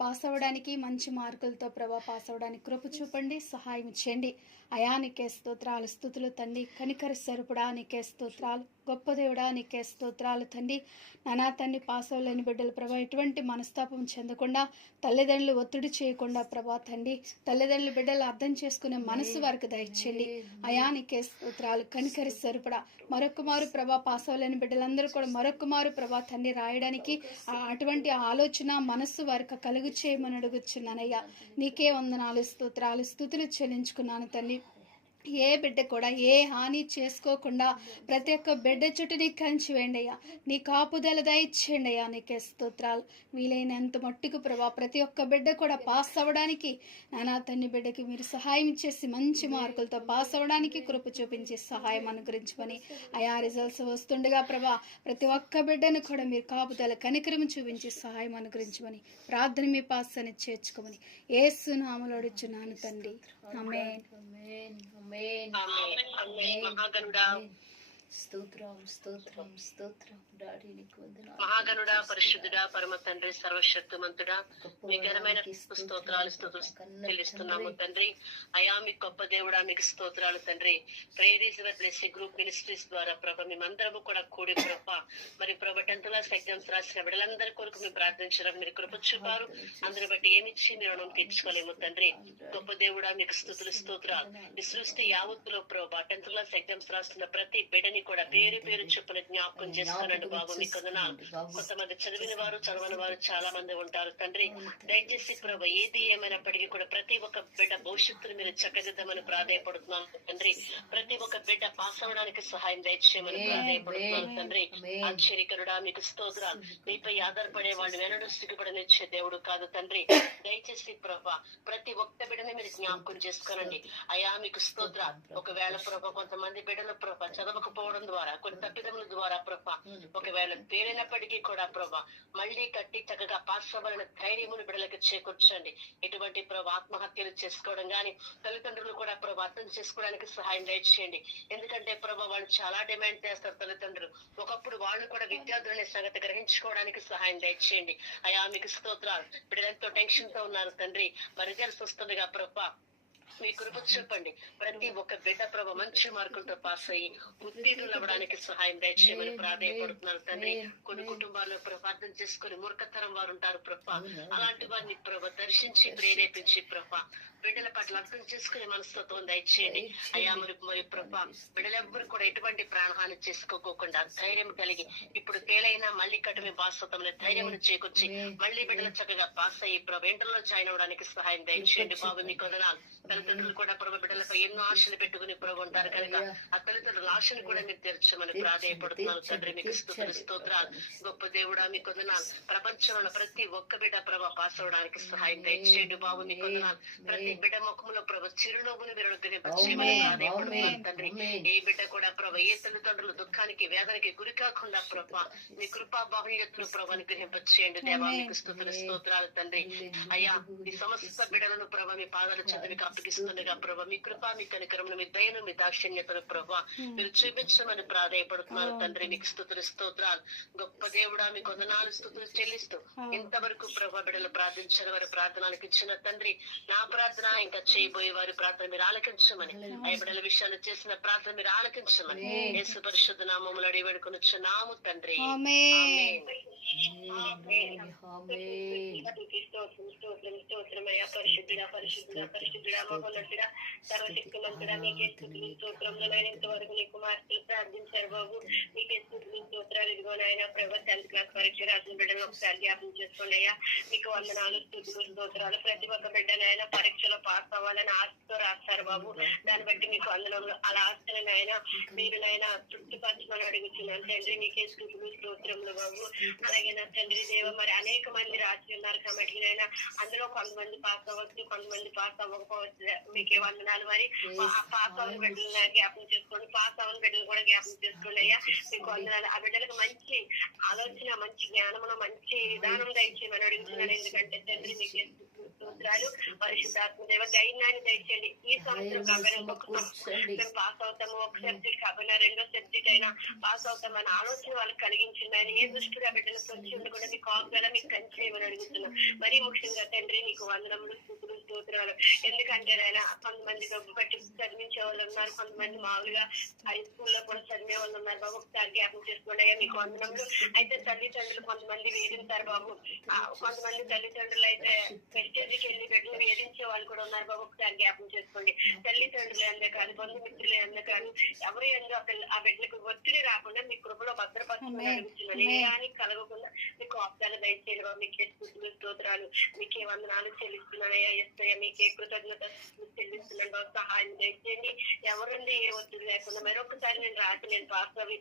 పాస్ అవ్వడానికి మంచి మార్కులతో ప్రభా పాస్ అవ్వడానికి కృప చూపండి, సహాయం చేయండి. అయా నీకే స్తోత్రాలు స్తుతులు తండ్రి. కనికర స్వరూపుడా నీకే స్తోత్రాలు. గొప్ప దేవుడా నీకే స్తోత్రాలు తండ్రి. నానా తండ్రి పాస్ అవ్వలేని బిడ్డలు ప్రభా ఎటువంటి మనస్తాపం చెందకుండా, తల్లిదండ్రులు ఒత్తిడి చేయకుండా ప్రభా తండ్రి తల్లిదండ్రులు బిడ్డలు అర్థం చేసుకునే మనసు వారికి దయచేయండి. అయా నీకే స్తోత్రాలు. కనికర స్వరూపుడా మరొకమారు ప్రభా పాస్ అవ్వలేని బిడ్డలందరూ కూడా మరొకమారు ప్రభా తండ్రి రాయడానికి అటువంటి ఆలోచన మనస్సు వారికి కలుగు చేయమని అడుగుచున్నానయ్యా. నీకే వందనాలు స్తోత్రాలు స్తుతులు చెల్లించుకున్నాను తండ్రి. ఏ బిడ్డ కూడా ఏ హాని చేసుకోకుండా ప్రతి ఒక్క బిడ్డ చుట్టూ నీ కంచి వేయండి అయ్యా. నీ కాపుదల దయచేయండి అయ్యా. నీకే స్తోత్రాలు. వీలైనంత మట్టుకు ప్రభా ప్రతి ఒక్క బిడ్డ కూడా పాస్ అవ్వడానికి నానా తన్ని బిడ్డకి మీరు సహాయం చేసి మంచి మార్కులతో పాస్ అవ్వడానికి కృప చూపించి సహాయం అనుగ్రహించమని అయా రిజల్ట్స్ వస్తుండగా ప్రభా ప్రతి ఒక్క బిడ్డను కూడా మీరు కాపుదల కనికరం చూపించి సహాయం అనుగ్రహించమని ప్రార్థన మీ పాస్ అని చేర్చుకోమని యేసు నామములో అడుగుచున్నాను తండ్రి. ఆమేన్. స్తోత్రం స్తోత్రం స్తోత్రం డాడీ నీకు వందనాలు. మహాగణుడా, పరిశుద్ధుడా, పరమ తండ్రి, సర్వశక్తిమంతుడా, మీ ఘనమైన స్తోత్రాలు చెల్లిస్తున్నాము తండ్రి. అయా మీ గొప్ప దేవుడా, మీకు స్తోత్రాలు తండ్రి. ప్రేయరీస్ బ్లెస్సింగ్ గ్రూప్ మినిస్ట్రీస్ ద్వారా ప్రభ మేమందరము కూడా కూడి ప్రభ మరి ప్రభ 10th క్లాస్ ఎగ్జామ్స్ రాసిన బిడ్డలందరి కొరకు మేము ప్రార్థించడం మీరు కృప చూపారు. అందరిని బట్టి ఏమిచ్చి మీరు రుణం తీర్చుకోలేము తండ్రి. గొప్ప దేవుడా మీకు స్తుతులు స్తోత్రాలు. ఈ సృష్టి యావత్తులో ప్రభ 10th క్లాస్ ఎగ్జామ్స్ రాస్తున్న ప్రతి బిడ్డని కూడా పేరు పేరు చొప్పున జ్ఞాపకం చేసుకోనండి బాబు. మీకు వందనాలు. కొంతమంది చదివిన వారు చదవని వారు చాలా మంది ఉంటారు తండ్రి. దయచేసి ప్రభ ఏది ఏమైనప్పటికీ కూడా ప్రతి ఒక్క బిడ్డ భవిష్యత్తును మీరు చక్కదిద్దామని ప్రాధాయపడుతున్నాను తండ్రి. ప్రతి ఒక్క బిడ్డ పాస్ అవడానికి సహాయం దయచేయమని ప్రాధాయపడుతున్నాను తండ్రి. ఆశ్చర్యకరుడా మీకు స్తోత్రాలు. మీపై ఆధారపడే వాళ్ళు వెనడు సిగ్గుపడనిచ్చే దేవుడు కాదు తండ్రి. దయచేసి ప్రభ ప్రతి ఒక్క బిడ్డని మీరు జ్ఞాపకం చేసుకోనండి. అయా మీకు స్తోత్రాలు. ఒకవేళ ప్రభ కొంతమంది బిడ్డల ప్రభ చదవకపోవడం ద్వారా కొన్ని తప్పిదముల ద్వారా ప్రభ ఒకవేళ పేరైనప్పటికీ కూడా ప్రభ మళ్ళీ కట్టి చక్కగా పాస్ అవ్వాలని ధైర్యమును బిడ్డలకు చేకూర్చండి. ఎటువంటి ప్రభ ఆత్మహత్యలు చేసుకోవడం గాని తల్లిదండ్రులు కూడా ప్రభ అర్థం చేసుకోవడానికి సహాయం దయచేయండి. ఎందుకంటే ప్రభ వాళ్ళు చాలా డిమాండ్ చేస్తారు తల్లిదండ్రులు. ఒకప్పుడు వాళ్ళు కూడా విద్యార్థులు అనే సంగతి గ్రహించుకోవడానికి సహాయం దయచేయండి. అయా మీకు స్తోత్రాలు. బిడ్డలెంతో టెన్షన్ తో ఉన్నారు తండ్రి. మరి రిజల్ట్స్ వస్తుందిగా ప్రభ మీ కృప చెప్పండి. ప్రతి ఒక్క బిడ్డ ప్రభ మంచి మార్కులతో పాస్ అయ్యి ఉత్తీర్ణులు అవ్వడానికి సహాయం దయచేయమని ప్రాధాయపడుతున్నారు తండ్రి. కొన్ని కుటుంబాల్లో ప్రభ అర్థం చేసుకుని మూర్ఖతరం వారు ఉంటారు ప్రభ. అలాంటి వారిని ప్రభ దర్శించి ప్రేరేపించి ప్రభ బిడ్డల పట్ల అర్థం చేసుకునే మనస్తత్వం దయచేయండి. అయ్యా మరి ప్రభ బిడ్డలెవ్వరు కూడా ఎటువంటి ప్రాణహాని చేసుకోకుండా ధైర్యం కలిగి ఇప్పుడు ఫెయిల్ అయినా మళ్ళీ కట్టమే పాస్ అవుతామని ధైర్యం చేకూర్చి మళ్ళీ బిడ్డలు చక్కగా పాస్ అయ్యి ప్రభ ఇంటర్లో జాయిన్ అవడానికి సహాయం దయచేయండి బాబు. మీకు వందనాలు. తల్లిదండ్రులు కూడా ప్రభ బిడ్డలపై ఎన్నో ఆశలు పెట్టుకుని ప్రభు ఉంటారు కనుక ఆ తల్లిదండ్రుల ఆశలు కూడా మీరు తీర్చమని ప్రాధాయపడుతున్నారు తండ్రి. మీకు స్తోత్రాలు. గొప్ప దేవుడా మీకు వందనాలు. ప్రపంచంలో ప్రతి ఒక్క బిడ్డ ప్రభ పాస్ అవడానికి సహాయం దయచేయండి బాబు. మీకు వందనాలు. ప్రతి బిడ్డ ముఖంలో ప్రభ చిరునవ్వును మీరు అనుగ్రహించమని ప్రాధాయపడుతున్నారు తండ్రి. ఏ బిడ్డ కూడా ప్రభ ఏ తల్లిదండ్రులు దుఃఖానికి వేదనకి గురి కాకుండా ప్రభ మీ కృపా బాహుళ్యతను ప్రభ అనుగ్రహింపచేయండి దేవా. మీకు స్తోత్రాలు తండ్రి. అయ్యా ఈ సమస్త బిడ్డలను ప్రభ మీ పాదాలు చదివి అప్పగిస్తుండగా ప్రభ మీ కృప మీ కనికరమును మీ దయను మీ దాక్షిణ్యతను ప్రభ మీరు చూపించమని ప్రాధాయపడుతున్నారు తండ్రి. మీకు స్తోత్రాలు. గొప్ప దేవుడా మీకు వందనాలు స్తుతులు చెల్లిస్తూ ఇంతవరకు ప్రభ బిడ్డలు ప్రార్థించిన వారి ప్రార్థనలకు ఇచ్చిన తండ్రి. నా ప్రార్థన ఇంకా చేయబోయే వారి ప్రార్థన మీరు ఆలకించమని ఆ బిడ్డల విషయాలు చేసిన ప్రార్థన మీరు ఆలకించమని యేసు పరిశుద్ధ నామములో అడిగి వేడుకొనుచున్నాము తండ్రి. పరిశుద్ధుడా మహోన్నతుడా సర్వశక్తిమంతుడా మీకే స్తుతులు స్తోత్రములు. ఇంతవరకు నీ కుమార్తెలు ప్రార్థించారు బాబు. మీకే స్తుతులు స్తోత్రాలు. ఇదిగో నాయన ప్రభ 10th క్లాస్ పరీక్ష రాసిన బిడ్డలు ఒకసారి జ్ఞాపకం చేసుకోండి అయ్యా. మీకు వందనాలు స్తుతులు స్తోత్రాలు. ప్రతి ఒక్క బిడ్డనైనా పరీక్షలో పాస్ అవ్వాలని ఆశతో రాస్తారు బాబు. దాన్ని బట్టి మీకు వందనములు. అలా ఆశని నాయన మీరు నాయన తృప్తిపరచమని అడుగుతున్నాను తండ్రి. మీకే స్తుతులు స్తోత్రములు బాబు. అలాగే నా తండ్రి దేవ మరి అనేక మంది రాసి ఉన్నారు కాబట్టి నాయన అందులో కొంతమంది పాస్ అవ్వచ్చు, కొంతమంది పాస్ అవ్వకపోవచ్చు. మీకే వందనాలు. మరి పాస్ అవ్వని బిడ్డలు జ్ఞాపకం చేసుకోండి, పాస్ అవ్వని బిడ్డలు కూడా జ్ఞాపకం చేసుకోండి అయ్యా. మీకు వందనాలు. ఆ బిడ్డలకు మంచి ఆలోచన, మంచి జ్ఞానమును, మంచి విధానం దయచేయమని అడుగుతున్నాను. ఎందుకంటే తండ్రి మీకే స్తోత్రాలు. పరిశుద్ధాత్మ దేవ ధైర్యాన్ని దయచేయండి. ఈ సంవత్సరం కాబట్టి మేము పాస్ అవుతాము, ఒక సబ్జెక్ట్ కాకుండా రెండో సబ్జెక్ట్ అయినా పాస్ అవుతామని ఆలోచన వాళ్ళకి కలిగించింది. ఆయన ఏ దృష్టిగా బిడ్డలకు వచ్చి ఉండకుండా మీకు కాపుగా మీకు కంచేయమని అడుగుతున్నాం. మరీ ముఖ్యంగా తండ్రి నీకు వందనములు స్తుతులు స్తోత్రాలు. ఎందుకంటే ఆయన కొంతమంది డబ్బు పెట్టి చదివించే వాళ్ళు ఉన్నారు, కొంతమంది మామూలుగా హై స్కూల్లో కూడా చదివే వాళ్ళు ఉన్నారు బాబు. ఒకసారి జ్ఞాపకం చేసుకోండి అయ్యా. మీకు వందనములు. అయితే తల్లిదండ్రులు కొంతమంది వేధింటారు బాబు. కొంతమంది తల్లిదండ్రులు అయితే ప్రెస్టేజ్కి వెళ్ళి బిడ్డలు వేధించే వాళ్ళు కూడా ఉన్నారు బాబు. ఒకసారి జ్ఞాపకం చేసుకోండి. తల్లిదండ్రులు ఎందే కాదు, బంధుమిత్రులు ఎందే కాదు, ఎవరు ఎందు ఆ బిడ్డలకు ఒత్తిడి రాకుండా మీ కృపలో భద్రపరచమని అడుగుతున్నాను. ఏ హాని కలగకుండా మీకు ఆప్తాలు దయచేయడం. మీకే స్తుతులు స్తోత్రాలు. మీకే వందనాలు చెల్లిస్తున్నానయ్యా. ఎస్తయ్యా మీకే కృతజ్ఞత చెల్లిస్తున్నాను. సహాయం దయచేయండి. ఎవరండి ఏ ఒత్తిడి లేకుండా మరొకసారి నేను రాసి నేను పాస్ అవి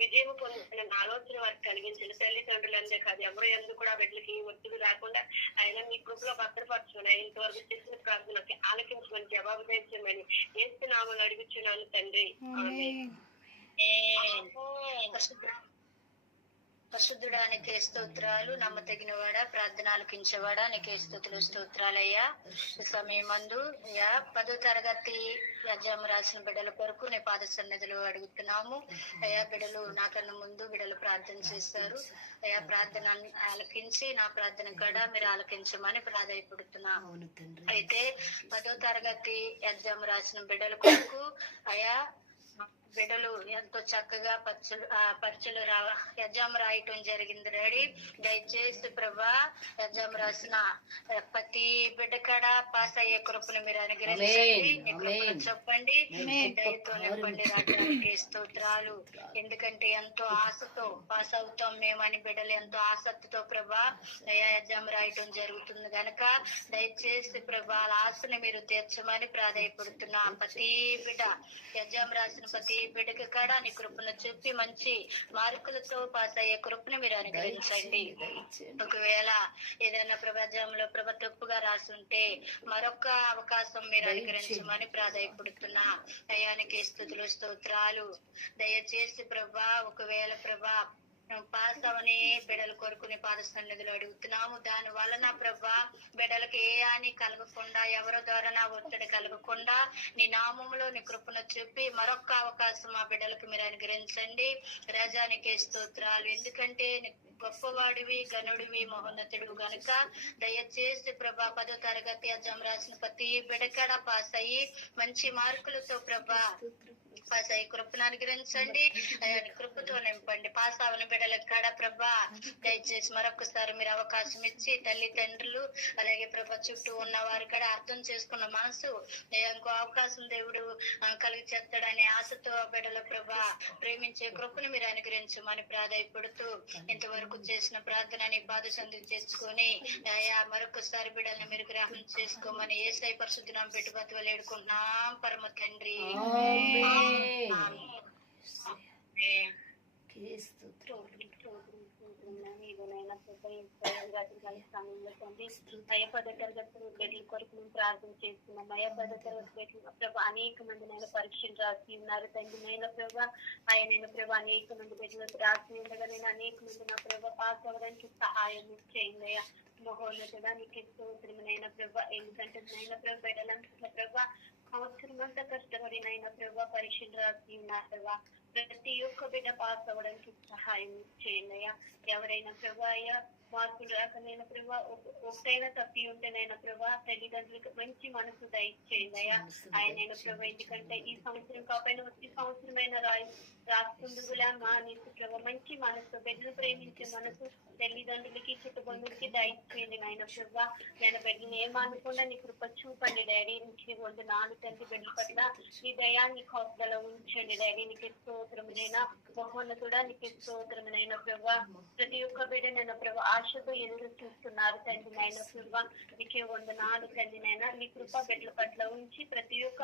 విజయం పొందుతున్న ఆలోచన వారికి కలిగించిన తల్లిదండ్రులు ఎందే కాదు, ఎవరు ఎందుకు కూడా బిడ్డలకి ఒత్తిడి రాకుండా ఆయన మీ కృపలో భద్రపరచుకుని ఆయన ఇంతవరకు చేసిన ప్రార్థనకి ఆలకించమని జవాబు దయచేయమని ఏస్తున్నామని అడుగుచున్నాను తండ్రి. పరిశుద్ధుడా నీకే స్తోత్రాలు, నమ్మతగిన వాడా, ప్రార్థన ఆలకించేవాడా నీకే స్తుతులు స్తోత్రాలయ్యా. ఈ సమయమందు అయ్యా 10వ తరగతి ఎగ్జామ్ రాసిన బిడ్డల కొరకు నీ పాద సన్నిధిలో అడుగుతున్నాము అయ్యా. బిడ్డలు నాకన్నా ముందు బిడ్డలు ప్రార్థన చేస్తారు అయ్యా. ప్రార్థన ఆలకించి నా ప్రార్థన కూడా మీరు ఆలకించమని ప్రాధాయపడుతున్నాము. అయితే 10వ తరగతి ఎగ్జామ్ రాసిన బిడ్డల కొరకు అయ్యా, బిడ్డలు ఎంతో చక్కగా పరీక్షలు ఎగ్జామ్ రాయటం జరిగింది డాడీ. దయచేసి ప్రభా ఎగ్జామ్ రాసిన ప్రతి బిడ్డ కాడ పాస్ అయ్యే కృపను మీరు అనుగ్రహించండి, నీ కృపను చెప్పండి, దయతో నింపండి రావడానికి స్తోత్రాలు. ఎందుకంటే ఎంతో ఆశతో పాస్ అవుతాం మేమని బిడ్డలు ఎంతో ఆసక్తితో ప్రభా అయ్యా ఎగ్జామ్ రాయటం జరుగుతుంది గనక దయచేసి ప్రభా ఆశని మీరు తీర్చమని ప్రాధాయపడుతున్నా. ప్రతి బిడ్డ ఎగ్జామ్ రాసిన ప్రతి బిడ్డకి కూడా నీ కృపను చెప్పి మంచి మార్కులతో పాస్ అయ్యే కృపను మీరు అనుగ్రహించండి. ఒకవేళ ఏదైనా ప్రపంచంలో తప్పుగా రాసుంటే మరొక అవకాశం మీరు అనుగ్రహించమని ప్రాధాయపడుతున్నా. అయానికి స్తుతులు స్తోత్రాలు. దయచేసి ప్రభా ఒకవేళ ప్రభా పాస్ అవని బిడ్డల కొరకు నీ పాద సన్నిధిలో అడుగుతున్నాము. దాని వలన ప్రభా బిడ్డలకు ఏ హాని కలగకుండా, ఎవరి ద్వారా నా ఒత్తిడి కలగకుండా నీ నామములో నీ కృపను చెప్పి మరొక అవకాశం ఆ బిడ్డలకు మీరు అనుగ్రహించండి. రాజానికి స్తోత్రాలు. ఎందుకంటే గొప్పవాడివి, గనుడివి, మహోన్నతుడు గనుక దయచేసి ప్రభా 10వ తరగతి ఎగ్జామ్ రాసిన ప్రతి బిడ్డకాడ పాస్ అయ్యి మంచి మార్కులతో ప్రభా పాస్ అయ్యి కృపను అనుగ్రహించండి. కృపతో నింపండి. పాస్ అవని బిడ్డలకు కూడా ప్రభా దయచేసి మరొకసారి మీరు అవకాశం ఇచ్చి తల్లిదండ్రులు అలాగే ప్రభా చుట్టూ ఉన్న వారి కూడా అర్థం చేసుకున్న మనసు ఇంకో అవకాశం దేవుడు కలిగి చేస్తాడనే ఆశతో బిడ్డల ప్రభా ప్రేమించే కృపను మీరు అనుగ్రహించమని ప్రాధాయపడుతూ ఇంతవరకు చేసిన ప్రార్థన నీ పాద సంధి చేసుకొని అయా మరొకసారి బిడ్డల్ని మీరు గ్రహణం చేసుకోమని యేసయ్య పరిశుద్ధ నామమున పెట్టి బతుకులు వేడుకుంటున్నాం పరమ తండ్రి. ప్రార్థన చేస్తున్నాం అయ్యా. 10వ తరగతి ప్రభా అనేక మంది నైనా పరీక్షలు రాసి ఉన్నారు తండ్రి. నైనా ప్రభా ఆయన ప్రభా అనేక మంది బిడ్డలు రాసి ఉండగా నేను అనేక మంది నా ప్రభా పాస్ అవ్వడానికి సహాయం చేయండి అయ్యా. మహోన్నతుడా నీకు స్తోత్రమునైనా ప్రభా. ఎందుకంటే నైనా ప్రభా బిడ్డలంటున్న ప్రభా సంవత్సరం అంతా కష్టపడి నైనా ప్రభా పరీక్షలు రాసి ఉన్నారు ప్రభా. ప్రతి ఒక్క బిడ్డ పాస్ అవ్వడానికి సహాయం చేయండి అయ్యా. ఎవరైనా ప్రభా అయ్యా మార్కులు రాకనైనా ప్రభా ఒకటైనా తప్పి ఉంటేనైనా ప్రభా తల్లిదండ్రులకు మంచి మనసు దయచేయండి అయ్యా. ఆయనైనా ప్రభా ఎందుకంటే ఈ సంవత్సరం కాకపోయినా వచ్చే సంవత్సరమైనా రాస్తుందిలా మా నీకు ప్రభా మంచి మనసు బిడ్డలు ప్రేమించే మనసు తల్లిదండ్రులకి చుట్టుబంధులకి దయచేయండి నాయన ప్రభా. నేను బిడ్డని ఏమనుకుండా నీ కృప చూపండి డాడీ. నీకు 4 తండ్రి బిడ్డల పట్ల నీ దయాన్ని కాపుదల ఉంచండి డాడీ. నీకు స్తోత్రమునైనా మహోన్నతుడా నీకు స్తోత్రమునైనా ప్రభా. ప్రతి ఒక్క బిడ్డనైనా ప్రభా ఆశతో ఎదురు చూస్తున్నారు తండ్రి నాయన ప్రభా. నీకే 4 తండ్రి నైనా నీ కృప బిడ్డల పట్ల ఉంచి ప్రతి ఒక్క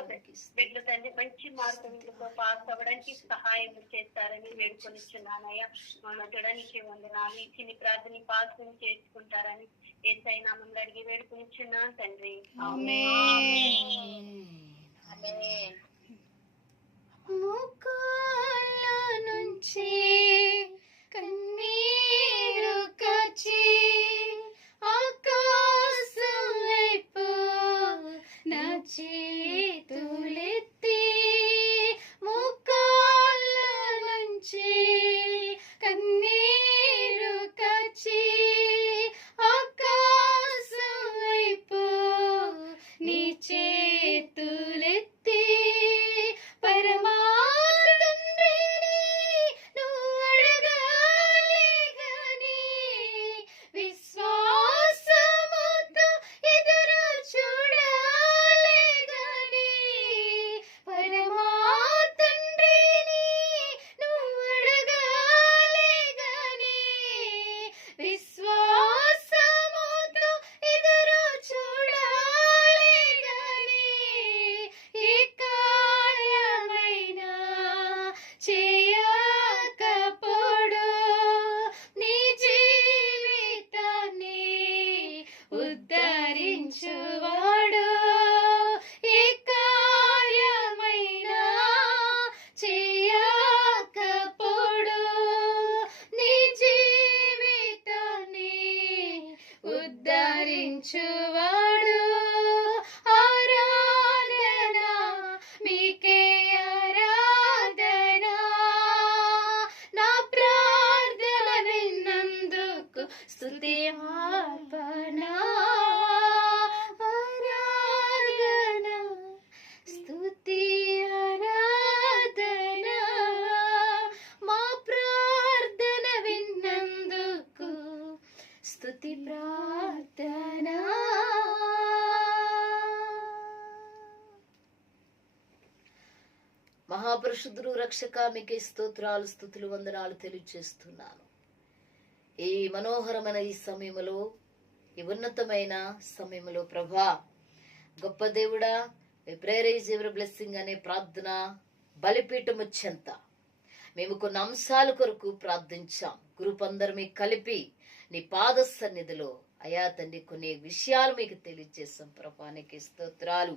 బిడ్డల తండ్రి మంచి మార్గంతో పాస్ అవ్వడానికి సహాయం చేస్తారని వేడుకొనిచున్నానయ్యా. మహోన్నతుడా నీకే 4 ఇచ్చి నీ ప్రార్థన పాస్ చేసుకుంటారని యేసయ్య నామములో అడిగి వేడుకొనిచున్నాను తండ్రి. ముక్కుల నుంచి కన్నీరు కాచి ఆకాశం వైపు నా చేతులెత్తి ముక్కుల నుంచి కన్నీరు కాచి ఆకాశం వైపు నీ చేతులెత్తి పరమా తండ్రిని నువ్వు అడగాలి గాని విశ్వాసముతో ఎదురు చూడాలి గాని పరమా తండ్రిని నువ్వు అడగాలి గాని విశ్వాసముతో ఎదురు చూడాలి గాని ఏ కార్యమైనా చేయకపోడు నీ జీవితాన్ని ఉద్ధరించువాడు. ఏ కార్యమైనా చేయకపోడు నీ జీవితాన్ని రక్షించువాడు ఆరాధన మీకే ఆరాధన నా ప్రార్థన విన్నందుకు స్తుతి అర్పణ ఆరాధన స్తుతి ఆరాధన మా ప్రార్థన విన్నందుకు స్తుతి ప్రార్థన. మహాపరిశుద్ధుడు రక్షక మీకే స్తోత్రాలు స్తుతులు వందనాలు తెలియజేస్తున్నాను. ఈ మనోహరమైన ఈ సమయంలో, ఈ ఉన్నతమైన సమయంలో ప్రభా గొప్ప దేవుడా, ప్రేరేజ్ ఎవరి బ్లెస్సింగ్ అనే ప్రార్థన బలిపీఠము చెంత మేము కొన్ని అంశాల కొరకు ప్రార్థించాం. గ్రూప్ అందరమీ కలిపి నీ పాద సన్నిధిలో అయా తండ్రి కొన్ని విషయాలు మీకు తెలియజేస్తాం. ప్రభానికి స్తోత్రాలు.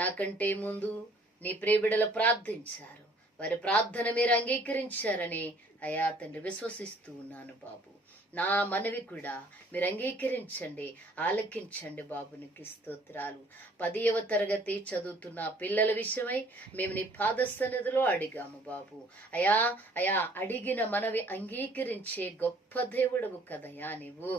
నాకంటే ముందు నీ ప్రియబిడలు ప్రార్థించారు, వారి ప్రార్థన మీరు అంగీకరించారని అయా తండ్రి విశ్వసిస్తూ ఉన్నాను బాబు. నా మనవి కూడా మీరు అంగీకరించండి, ఆలకించండి బాబు. నీకు స్తోత్రాలు. 10వ తరగతి చదువుతున్న పిల్లల విషయమై మేము నీ పాద సన్నిధిలో అడిగాము బాబు. అయా అయా అడిగిన మనవి అంగీకరించే గొప్ప దేవుడవు కదయా నీవు.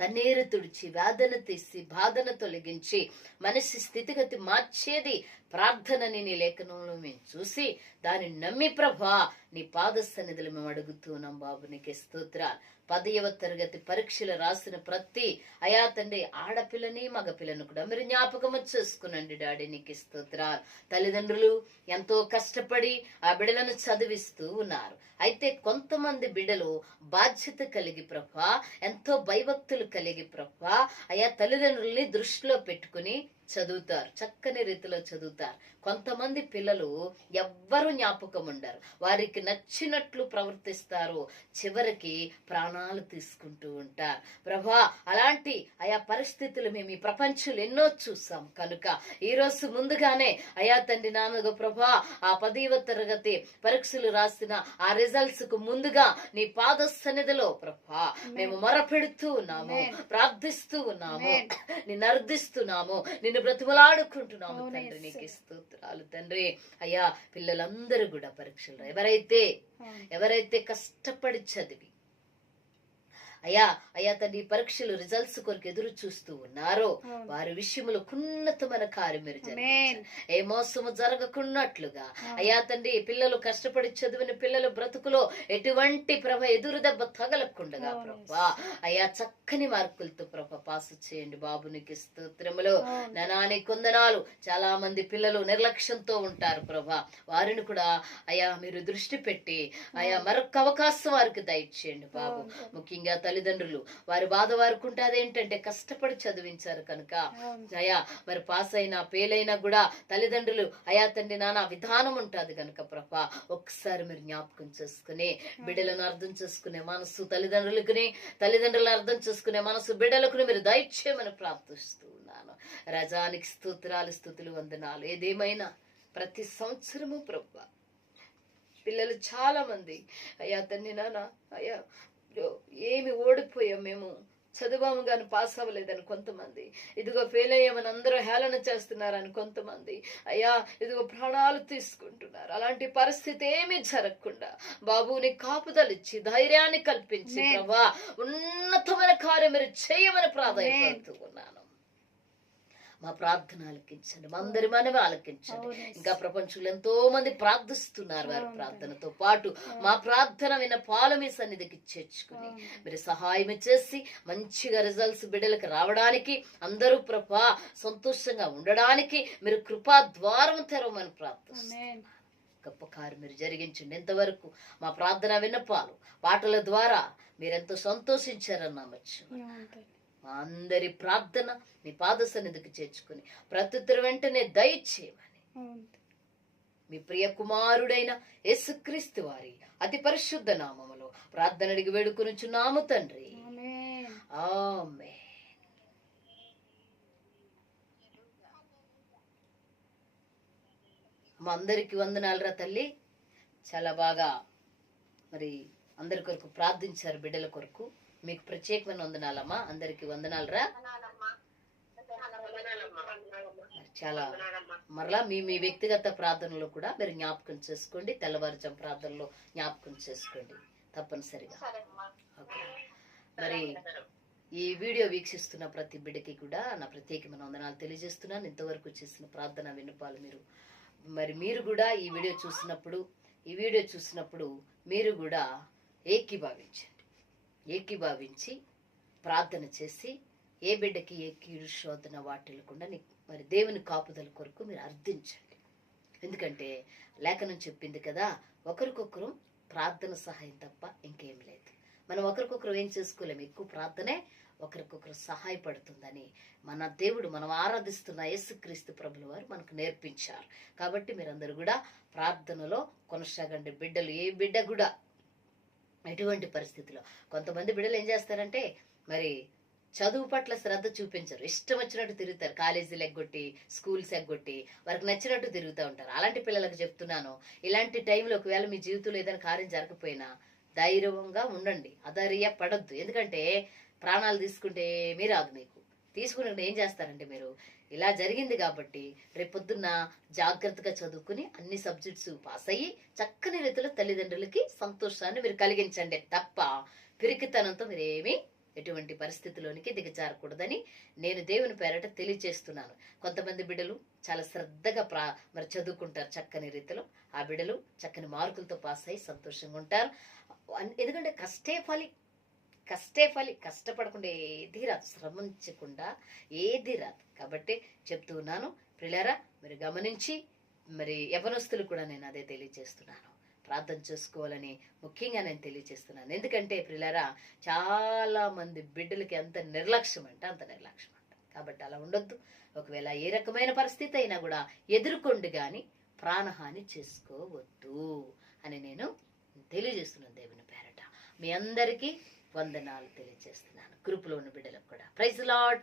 కన్నీరు తుడిచి, వేదన తీసి, బాధను తొలగించి, మనిషి స్థితిగతి మార్చేది ప్రార్థనని నీ లేఖనంలో మేము చూసి దాన్ని నమ్మి ప్రభా నీ పాద సన్నిధులు మేము అడుగుతున్నాం బాబు. నీకే స్తోత్రాలు. 10వ తరగతి పరీక్షలు రాసిన ప్రతి అయా తండ్రి ఆడపిల్లని మగపిల్లను కూడా మీరు జ్ఞాపకము చేసుకునండి డాడీ. నీకు స్తోత్రాలు. తల్లిదండ్రులు ఎంతో కష్టపడి ఆ బిడ్డలను చదివిస్తూ ఉన్నారు. అయితే కొంతమంది బిడ్డలు బాధ్యత కలిగి ప్రభా, ఎంతో భయభక్తులు కలిగి ప్రభా అయా తల్లిదండ్రుల్ని దృష్టిలో పెట్టుకుని చదువుతారు, చక్కని రీతిలో చదువుతారు. కొంతమంది పిల్లలు ఎవ్వరూ జ్ఞాపకం ఉండరు, వారికి నచ్చినట్లు ప్రవర్తిస్తారు, చివరికి ప్రాణాలు తీసుకుంటూ ఉంటారు. ప్రభా అలాంటి ఆయా పరిస్థితులు మేము ఈ ప్రపంచంలో ఎన్నో చూసాం. కనుక ఈ రోజు ముందుగానే అయా తండ్రి నాన్నగా ప్రభా ఆ 10వ తరగతి పరీక్షలు రాసిన ఆ రిజల్ట్స్ కు ముందుగా నీ పాద సన్నిధిలో ప్రభా మేము మొరపెడుతూ ఉన్నాము, ప్రార్థిస్తూ ఉన్నాము, నిన్ను అర్థిస్తున్నాము, నిన్ను బ్రతిమలాడుకుంటున్నాము తండ్రి. నీకు స్తోత్రాలు తండ్రి. అయ్యా పిల్లలందరూ కూడా పరీక్షలు ఎవరైతే కష్టపడి చదివి అయ్యా తండ్రి పరీక్షలు రిజల్ట్స్ కొరకు ఎదురు చూస్తూ ఉన్నారో వారి విషయంలో ఉన్నతమైన కార్యం మీరు జరిగించారు. ఏ మోసము జరగకున్నట్లుగా అయ్యా తండ్రి పిల్లలు కష్టపడి చదివిన పిల్లలు బ్రతుకులో ఎటువంటి ఎదురు దెబ్బ తగలకుండగా ప్రభా అయ్యా చక్కని మార్కులతో పాస్ చేయండి బాబు. నీకు స్తోత్రములు. నాని కొందనాలు. చాలా మంది పిల్లలు నిర్లక్ష్యంతో ఉంటారు ప్రభా, వారిని కూడా అయ్యా మీరు దృష్టి పెట్టి అయ్యా మరొక అవకాశం వారికి దయచేయండి బాబు. ముఖ్యంగా తల్లిదండ్రులు వారి బాధ వారికి ఉంటుంది ఏంటంటే కష్టపడి చదివించారు కనుక అయ్యా మరి పాస్ అయినా ఫెయిల్ అయినా కూడా తల్లిదండ్రులు అయా తండ్రి నాన్న విధానం ఉంటుంది కనుక ప్రభా ఒక్కసారి మీరు జ్ఞాపకం చేసుకుని బిడ్డలను అర్థం చేసుకునే మనసు తల్లిదండ్రులను అర్థం చేసుకునే మనసు బిడ్డలకు మీరు దయచేయమని ప్రార్థిస్తూ ఉన్నాను. రజానికి స్తోత్రాలు స్తుతులు వందనాలు. ఏదేమైనా ప్రతి సంవత్సరము ప్రభా పిల్లలు చాలా మంది అయ్యా తండ్రి నాన్న అయ్యా ఏమి ఓడిపోయాం, మేము చదివాము గాని పాస్ అవ్వలేదని కొంతమంది, ఇదిగో ఫెయిల్ అయ్యామని అందరూ హేళన చేస్తున్నారని కొంతమంది అయ్యా ఇదిగో ప్రాణాలు తీసుకుంటున్నారు. అలాంటి పరిస్థితి ఏమీ జరగకుండా బాబు నీ కాపుదలిచ్చి ధైర్యాన్ని కల్పించి ప్రభా ఉన్నతమైన కార్యం మీరు చేయమని ప్రాధాన్యపడుతూ ఉన్నాను. మా ప్రార్థన ఆలకించండి, మా అందరి మనవి ఆలకించండి. ఇంకా ప్రపంచంలో ఎంతో మంది ప్రార్థిస్తున్నారు. వారి ప్రార్థనతో పాటు మా ప్రార్థన విన్న పాలు మీ సన్నిధికి చేర్చుకుని మీరు సహాయం చేసి మంచిగా రిజల్ట్స్ బిడ్డలకు రావడానికి, అందరూ ప్రభా సంతోషంగా ఉండడానికి మీరు కృపా ద్వారం తెరవమని ప్రార్థిస్తున్నాను. గొప్ప కార్యం మీరు జరిగించండి. ఎంతవరకు మా ప్రార్థన విన్నపాలు పాటల ద్వారా మీరెంతో సంతోషించారన్నామచ్చు. మా అందరి ప్రార్థన నీ పాద సన్నిధికి చేర్చుకుని ప్రత్యుత్తరం వెంటనే దయచేయమని మీ ప్రియ కుమారుడైన యేసుక్రీస్తు వారి అతి పరిశుద్ధ నామములో ప్రార్థన అడిగి వేడుకొనుచున్నాము తండ్రి. ఆమేన్. మా అందరికి వందనాలురా తల్లి. చాలా బాగా మరి అందరి కొరకు ప్రార్థించారు, బిడ్డల కొరకు. మీకు ప్రత్యేకమైన వందనాలమ్మా. అందరికి వందనాలురా. మరి చాలా మరలా మీ మీ వ్యక్తిగత ప్రార్థనలో కూడా మీరు జ్ఞాపకం చేసుకోండి, తెల్లవారుజాము ప్రార్థనలో జ్ఞాపకం చేసుకోండి తప్పనిసరిగా. సరే అమ్మా. ఓకే. మరి ఈ వీడియో వీక్షిస్తున్న ప్రతి బిడ్డకి కూడా నా ప్రత్యేకమైన వందనాలు తెలియజేస్తున్నాను. ఇంతవరకు చేసిన ప్రార్థన విన్నపాలు మీరు కూడా ఈ వీడియో చూసినప్పుడు మీరు కూడా ఏకీభావించి ప్రార్థన చేసి ఏ బిడ్డకి ఏ కీడు శోధన వాటిల్లకుండా మరి దేవుని కాపుదల కొరకు మీరు అర్థించండి. ఎందుకంటే లేఖనం చెప్పింది కదా, ఒకరికొకరు ప్రార్థన సహాయం తప్ప ఇంకేం లేదు. మనం ఒకరికొకరు ఏం చేసుకోలేము, ఎక్కువ ప్రార్థనే ఒకరికొకరు సహాయపడుతుందని మన దేవుడు, మనం ఆరాధిస్తున్న యేసుక్రీస్తు ప్రభుల వారు మనకు నేర్పించారు. కాబట్టి మీరందరూ కూడా ప్రార్థనలో కొనసాగండి. బిడ్డలు ఏ బిడ్డ కూడా ఎటువంటి పరిస్థితిలో, కొంతమంది బిడ్డలు ఏం చేస్తారంటే మరి చదువు పట్ల శ్రద్ధ చూపించరు, ఇష్టం వచ్చినట్టు తిరుగుతారు, కాలేజీలు ఎగ్గొట్టి స్కూల్స్ ఎగ్గొట్టి వారికి నచ్చినట్టు తిరుగుతూ ఉంటారు. అలాంటి పిల్లలకు చెప్తున్నాను, ఇలాంటి టైంలో ఒకవేళ మీ జీవితంలో ఏదైనా కార్యం జరగకపోయినా ధైర్యంగా ఉండండి, అధైర్య పడద్దు. ఎందుకంటే ప్రాణాలు తీసుకుంటే ఏమీ రాదు. మీకు తీసుకుని ఏం చేస్తారంటే మీరు ఇలా జరిగింది కాబట్టి రేపొద్దున్న జాగ్రత్తగా చదువుకుని అన్ని సబ్జెక్ట్స్ పాస్ అయ్యి చక్కని రీతిలో తల్లిదండ్రులకి సంతోషాన్ని మీరు కలిగించండి తప్ప పిరికితనంతో మీరేమీ ఎటువంటి పరిస్థితిలోనికి దిగజారకూడదని నేను దేవుని పేరట తెలియజేస్తున్నాను. కొంతమంది బిడ్డలు చాలా శ్రద్ధగా మరి చదువుకుంటారు చక్కని రీతిలో, ఆ బిడ్డలు చక్కని మార్కులతో పాస్ అయ్యి సంతోషంగా ఉంటారు. ఎందుకంటే కష్టే ఫలి కష్టపడకుండా ఏది రాదు, శ్రమించకుండా ఏది రాదు. కాబట్టి చెప్తూ ఉన్నాను ప్రియులారా, మీరు గమనించి మరి యవనస్తులు కూడా నేను అదే తెలియజేస్తున్నాను, ప్రార్థన చేసుకోవాలని ముఖ్యంగా నేను తెలియజేస్తున్నాను. ఎందుకంటే ప్రియులారా, చాలా మంది బిడ్డలకి అంత నిర్లక్ష్యం అంట. కాబట్టి అలా ఉండొద్దు. ఒకవేళ ఏ రకమైన పరిస్థితి అయినా కూడా ఎదుర్కొండి గాని ప్రాణహాని చేసుకోవద్దు అని నేను తెలియజేస్తున్నాను దేవుని పేరట. మీ అందరికీ వందనాలు తెలియజేస్తున్నాను, గ్రూపులో ఉన్న బిడ్డలకు కూడా. Praise lord.